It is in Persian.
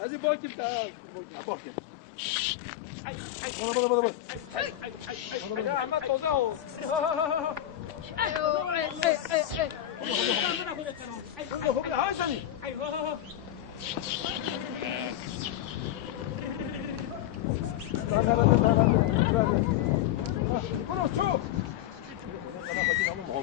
هذه باكي بتاع باكي بلا يا احمد توزعه هاي ثاني خلاص شوف انا خدينا هم هو